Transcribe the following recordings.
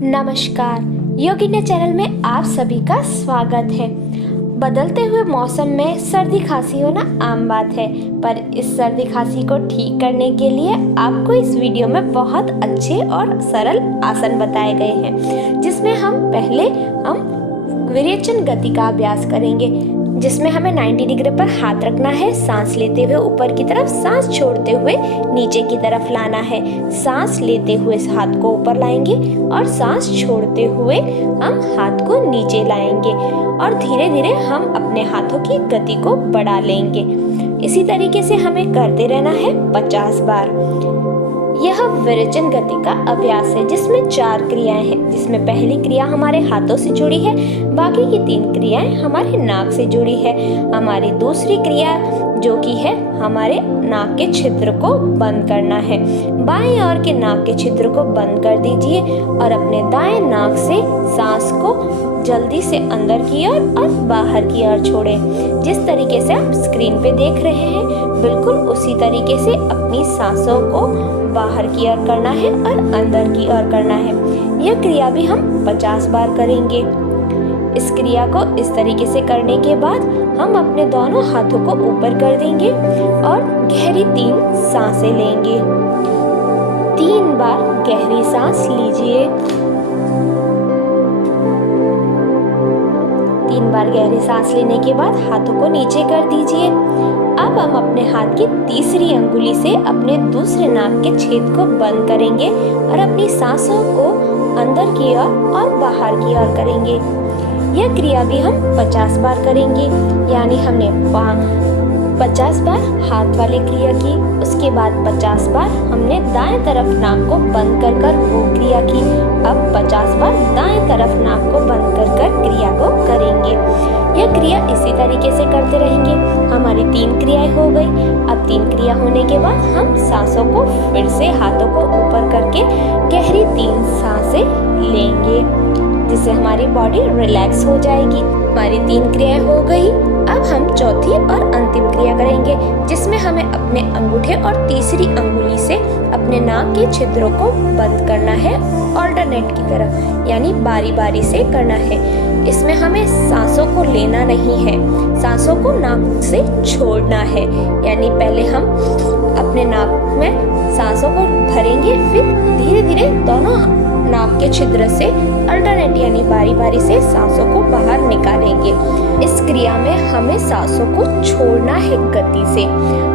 नमस्कार, योग India channel में आप सभी का स्वागत है। बदलते हुए मौसम में सर्दी खांसी होना आम बात है, पर इस सर्दी खांसी को ठीक करने के लिए आपको इस वीडियो में बहुत अच्छे और सरल आसन बताए गए हैं, जिसमें हम पहले विरेचन गति का अभ्यास करेंगे, जिसमें हमें 90 डिग्री पर हाथ रखना है। सांस लेते हुए ऊपर की तरफ, सांस छोड़ते हुए नीचे की तरफ लाना है। सांस लेते हुए हाथ को ऊपर लाएंगे और सांस छोड़ते हुए हम हाथ को नीचे लाएंगे और धीरे धीरे हम अपने हाथों की गति को बढ़ा लेंगे। इसी तरीके से हमें करते रहना है 50 बार। यह विरेचन गति का अभ्यास है, जिसमें 4 क्रियाएं हैं, जिसमें पहली क्रिया हमारे हाथों से जुड़ी है, बाकी की 3 क्रियाएं हमारे नाक से जुड़ी है। हमारी दूसरी क्रिया जो कि है हमारे नाक के छिद्र को बंद करना है। बाएं ओर के नाक के छिद्र को बंद कर दीजिए और अपने दाएं नाक से सांस को जल्दी से अंदर की ओर और बाहर की ओर छोड़ें। जिस तरीके से आप स्क्रीन पे देख रहे हैं, बिल्कुल उसी तरीके से अपनी सांसों को बाहर की ओर करना है और अंदर की ओर करना है। यह क्रिया भी हम 50 बार करेंगे। इस क्रिया को इस तरीके से करने के बाद हम अपने दोनों हाथों को ऊपर कर देंगे और गहरी 3 सांसें लेंगे। 3 बार गहरी सांस लीजिए। 3 बार गहरी सांस लेने के बाद हाथों को नीचे कर दीजिए। अब हम अपने हाथ की तीसरी अंगुली से अपने दूसरे नाक के छेद को बंद करेंगे और अपनी सांसों को अंदर की ओर और बाहर की ओर करेंगे। यह क्रिया भी हम 50 बार करेंगे, यानी हमने 50 बार हाथ वाली क्रिया की, उसके बाद 50 बार हमने दाएं तरफ नाक को बंद कर वो क्रिया की। अब 50 बार दाएं तरफ नाक को बंद कर क्रिया को करेंगे। यह क्रिया इसी तरीके से करते रहेंगे। हमारी 3 क्रियाएं हो गई। अब 3 क्रिया होने के बाद हम सांसों को फिर से हाथों को ऊपर करके गहरी 3 सांसें लेंगे, जिससे हमारी बॉडी रिलैक्स हो जाएगी। हमारी 3 क्रियाएं हो गई। अब हम चौथी और अंतिम क्रिया करेंगे, जिसमें हमें अपने अंगूठे और तीसरी अंगुली से अपने नाक के छिद्रों को बंद करना है, ऑल्टरनेट की तरफ, यानी बारी बारी से करना है। इसमें हमें सांसों को लेना नहीं है, सांसों को नाक से छोड़ना है। यानी पहले हम अपने नाक में सांसों को भरेंगे, फिर धीरे धीरे दोनों नाक के छिद्र से अल्टरनेट यानी बारी बारी से सांसों को बाहर निकालेंगे। इस क्रिया में हमें सांसों को छोड़ना है गति से।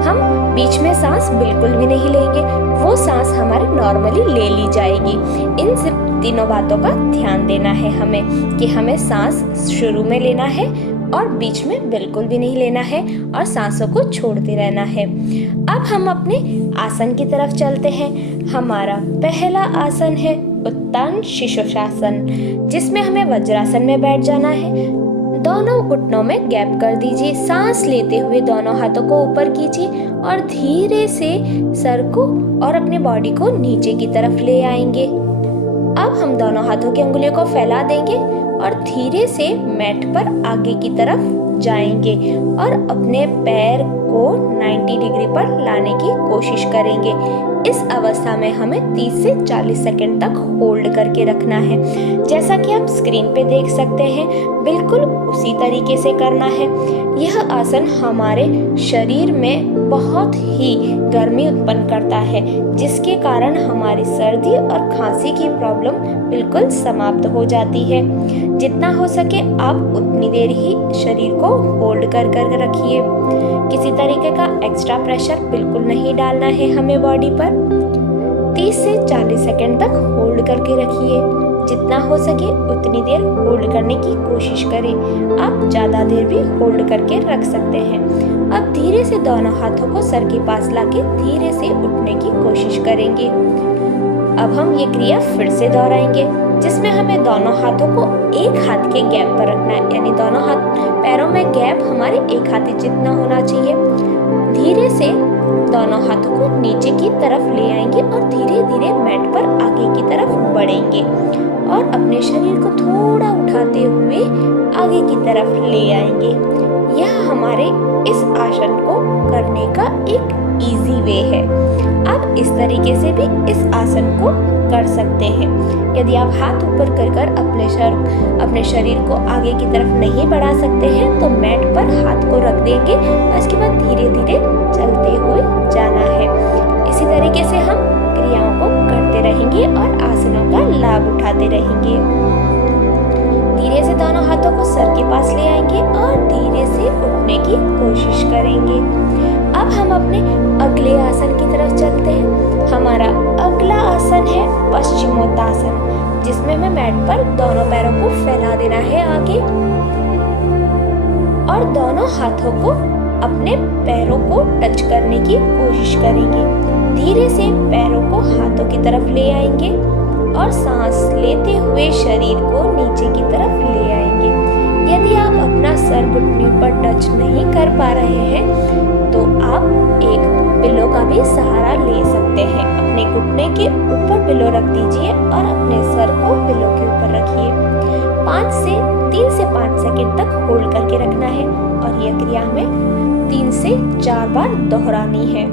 हम बीच में सांस बिल्कुल भी नहीं लेंगे, वो सांस हमारे नॉर्मली ले ली जाएगी। इन तीनों बातों का ध्यान देना है हमें कि हमें सांस शुरू में लेना है और बीच में बिल्कुल भी नहीं लेना है और सांसों को छोड़ते रहना है। अब हम अपने आसन की तरफ चलते हैं। हमारा पहला आसन है उत्तान शीर्षासन, जिसमें हमें वज्रासन में बैठ जाना है। दोनों घुटनों में गैप कर दीजिए। सांस लेते हुए दोनों हाथों को ऊपर कीजिए और धीरे से सर को और अपने बॉडी को नीचे की तरफ ले आएंगे। अब हम दोनों हाथों की अंगुलियों को फैला देंगे और धीरे से मैट पर आगे की तरफ जाएंगे और अपने पैर को 90 डिग्री पर लाने की कोशिश करेंगे। इस अवस्था में हमें 30 से 40 सेकंड तक होल्ड करके रखना है। जैसा कि आप स्क्रीन पे देख सकते हैं, बिल्कुल उसी तरीके से करना है। यह आसन हमारे शरीर में बहुत ही गर्मी उत्पन्न करता है, जिसके कारण हमारी सर्दी और खांसी की प्रॉब्लम बिल्कुल समाप्त हो जाती है। जितना हो सके आप उतनी देर ही शरीर को होल्ड कर रखिए। किसी तरीके का एक्स्ट्रा प्रेशर बिल्कुल नहीं डालना है हमें बॉडी पर। 30 से 40 सेकंड तक होल्ड करके रखिए। जितना हो सके उतनी देर होल्ड करने की कोशिश करें। आप ज़्यादा देर भी होल्ड करके रख सकते हैं। अब धीरे से दोनों हाथों को सर के पास लाके धीरे से उठने की कोशिश करेंगे। अब हम ये क्रिया फिर से दोहराएंगे, जिसमें हमें दोनों हाथों को एक हाथ के गैप पर रखना है, यानी दोनों हाथ पैरों में गैप हमारे एक हाथ जितना होना चाहिए। धीरे से दोनों हाथों को नीचे की तरफ ले आएंगे और धीरे धीरे मैट पर आगे की तरफ बढ़ेंगे और अपने शरीर को थोड़ा उठाते हुए आगे की तरफ ले आएंगे। यह हमारे इस आसन को करने का एक इजी वे है। आप इस तरीके से भी इस आसन को कर सकते हैं। यदि आप हाथ ऊपर कर अपने शरीर को आगे की तरफ नहीं बढ़ा सकते हैं तो मैट पर हाथ को रख देंगे और इसके बाद धीरे धीरे चलते हुए जाना है। इसी तरीके से हम क्रियाओं को करते रहेंगे और आसनों का लाभ उठाते रहेंगे। धीरे से दोनों हाथों को सर के पास ले आएंगे और धीरे से उठने की कोशिश करेंगे। अब हम अपने अगले आसन की तरफ चलते हैं। हमारा अगला आसन है पश्चिमोत्तासन, जिसमें हमें मैट पर दोनों पैरों को फैला देना है आगे और दोनों हाथों को अपने पैरों को टच करने की कोशिश करेंगे। धीरे से पैरों को हाथों की तरफ ले आएंगे और सांस लेते हुए शरीर को नीचे की तरफ ले आएंगे। यदि आप अपना सर घुटने पर टच नहीं कर पा रहे हैं तो आप एक पिलो का भी सहारा ले सकते हैं। अपने घुटने के ऊपर पिलो रख दीजिए और अपने सर को पिलो के ऊपर रखिए। 3 से 5 सेकंड तक होल्ड करके रखना है और यह क्रिया हमें 3 से 4 बार दोहरानी है।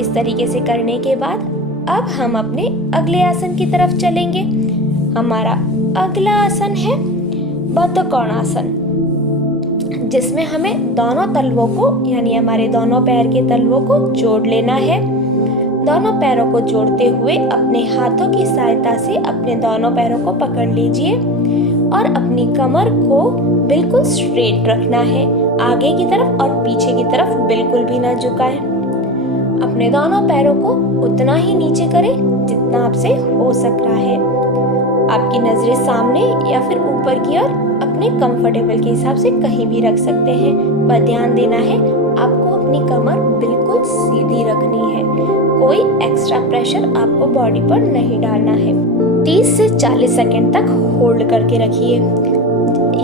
इस तरीके से करने के बाद अब हम अपने अगले आसन की तरफ चलेंगे। हमारा अगला आसन है बद्धकोणासन, जिसमें हमें दोनों तलवों को यानी हमारे दोनों पैर के तलवों को जोड़ लेना है। दोनों पैरों को जोड़ते हुए अपने हाथों की सहायता से अपने दोनों पैरों को पकड़ लीजिए और अपनी कमर को बिल्कुल स्ट्रेट रखना है, आगे की तरफ और पीछे की तरफ बिल्कुल भी ना झुकाएं। अपने दोनों पैरों को उतना ही नीचे करें जितना आपसे हो सक रहा है। आपकी नजरें सामने या फिर ऊपर की ओर अपने कंफर्टेबल के हिसाब से कहीं भी रख सकते हैं, पर ध्यान देना है आपको अपनी कमर बिल्कुल सीधी रखनी है। कोई एक्स्ट्रा प्रेशर आपको बॉडी पर नहीं डालना है। 30 से 40 सेकंड तक होल्ड करके रखिए।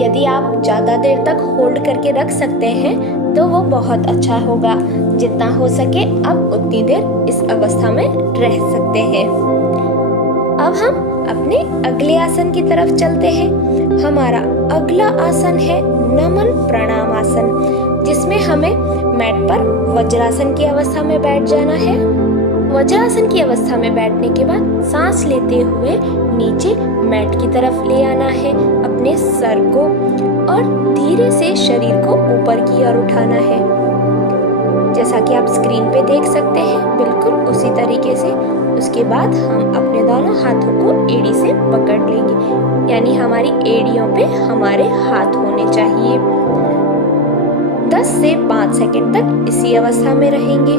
यदि आप ज़्यादा देर तक होल्ड करके रख सकते हैं तो वो बहुत अच्छा होगा। जितना हो सके आप उतनी देर इस अवस्था में रह सकते हैं। अब हम अपने अगले आसन की तरफ चलते हैं। हमारा अगला आसन है नमन प्रणाम आसन, जिसमें हमें मैट पर वज्रासन की अवस्था में बैठ जाना है। वज्रासन की अवस्था में बैठने के बाद सांस लेते हुए नीचे मैट की तरफ ले आना है अपने सर को और धीरे से शरीर को ऊपर की ओर उठाना है। जैसा कि आप स्क्रीन पे देख सकते हैं, बिल्कुल उसी तरीके से। उसके बाद हम अपने दोनों हाथों को एड़ी से पकड़ लेंगे, यानी हमारी एड़ियों पे हमारे हाथ होने चाहिए। 10 से 5 सेकंड तक इसी अवस्था में रहेंगे।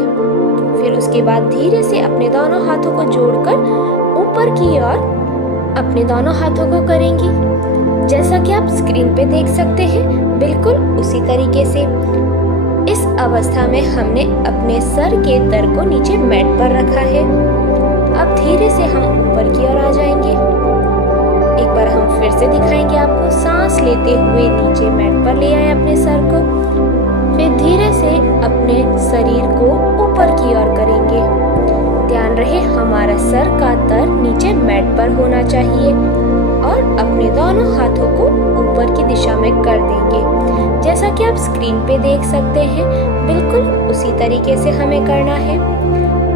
फिर उसके बाद धीरे से अपने दोनों हाथों को जोड़कर ऊपर की ओर अपने दोनों हाथों को करेंगी। जैसा कि आप स्क्रीन पे देख सकते हैं, बिल्कुल उसी तरीके से। इस अवस्था में हमने अपने सर के तर को नीचे मैट पर रखा है। अब धीरे से हम ऊपर की ओर आ जाएंगे। एक बार हम फिर से दिखाएंगे आपको। सांस लेते हुए नीचे मैट पर ले आए अपने सर को, फिर धीरे से अपने शरीर को ऊपर की ओर करेंगे। ध्यान रहे हमारा सर का तर नीचे मैट पर होना चाहिए और अपने दोनों हाथों को ऊपर की दिशा में कर देंगे। जैसा कि आप स्क्रीन पे देख सकते हैं, बिल्कुल उसी तरीके से हमें करना है।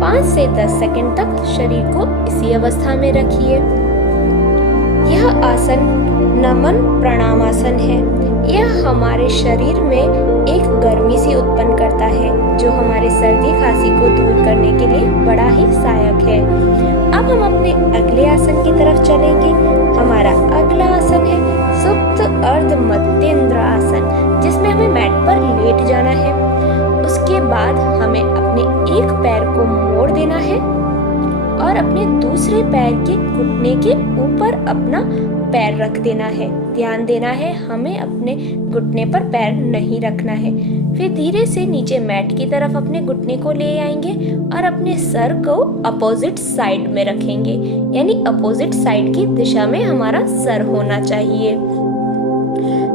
5 से 10 सेकंड तक शरीर को इसी अवस्था में रखिए। यह आसन नमन प्रणाम आसन है। यह हमारे शरीर में एक गर्मी सी उत्पन्न करता है, जो हमारे सर्दी खांसी को दूर करने के लिए बड़ा ही सहायक है। अब हम अपने अगले आसन की तरफ चलेंगे। हमारा अगला आसन है सुप्त अर्ध मध्येंद्र आसन, जिसमें हमें मैट पर लेट जाना है। उसके बाद हमें अपने एक पैर को मोड़ देना है और अपने दूसरे पैर के घुटने के ऊपर अपना पैर रख देना है। ध्यान देना है हमें अपने घुटने पर पैर नहीं रखना है। फिर धीरे से नीचे मैट की तरफ अपने घुटने को ले आएंगे और अपने सर को अपोजिट साइड में रखेंगे, यानी अपोजिट साइड की दिशा में हमारा सर होना चाहिए।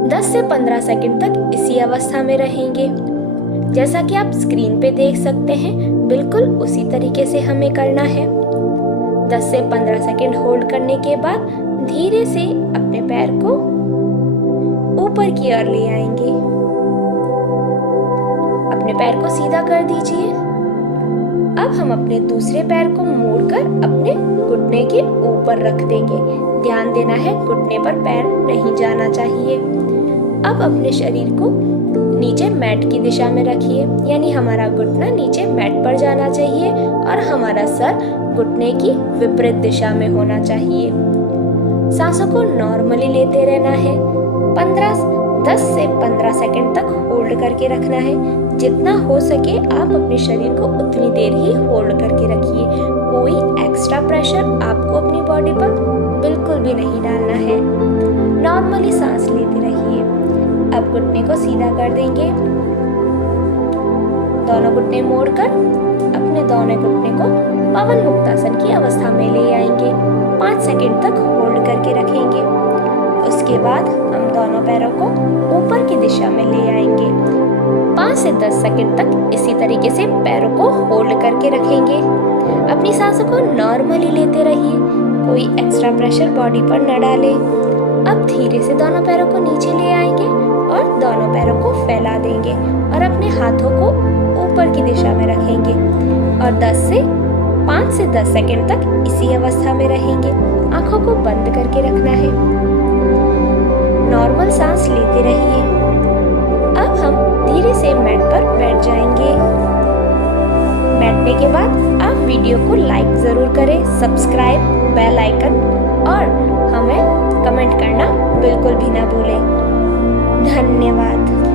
10 से 15 सेकंड तक इसी अवस्था में रहेंगे। जैसा कि आप स्क्रीन पे देख सकते हैं, बिल्कुल उसी तरीके से हमें करना है। 10 से 15 सेकंड होल्ड करने के बाद धीरे से अपने पैर को ऊपर की ओर ले आएंगे। अपने पैर को सीधा कर दीजिए अब हम अपने दूसरे पैर को मोड़कर अपने घुटने के ऊपर रख देंगे। ध्यान देना है, घुटने पर पैर नहीं जाना चाहिए। अब अपने शरीर को नीचे मैट की दिशा में रखिए, यानी हमारा घुटना नीचे मैट पर जाना चाहिए और हमारा सर घुटने की विपरीत दिशा में होना चाहिए। सांसों को नॉर्मली लेते रहना है। 10 से 15 सेकंड तक होल्ड करके रखना है। जितना हो सके आप अपने शरीर को उतनी देर ही होल्ड करके रखिए। कोई एक्स्ट्रा प्रेशर आपको अपनी बॉडी पर बिल्कुल भी नहीं डालना है। नॉर्मली सांस लेते रहिए। अब घुटने को सीधा कर देंगे। दोनों घुटने मोड़कर अपने दोनों घुटने को पवन मुक्तासन की अवस्था में ले आएंगे। 5 सेकंड तक होल्ड करके रखेंगे। उसके बाद हम दोनों पैरों को ऊपर की दिशा में ले आएंगे। 5 से 10 सेकंड तक इसी तरीके से पैरों को होल्ड करके रखेंगे। अपनी सांसों को नॉर्मली लेते रहिए। कोई एक्स्ट्रा प्रेशर बॉडी पर न डालें। अब धीरे से दोनों पैरों को नीचे ले आएंगे और दोनों पैरों को फैला देंगे और अपने हाथों को ऊपर की दिशा में रखेंगे और 5 से 10 सेकंड तक इसी अवस्था में रहेंगे। आंखों को बंद करके रखना है। नॉर्मल सांस लेते रहिए। अब हम धीरे से मैट पर बैठ जाएंगे। बैठने के बाद आप वीडियो को लाइक जरूर करें, सब्सक्राइब, बेल आइकन और हमें कमेंट करना बिल्कुल भी ना भूलें। धन्यवाद।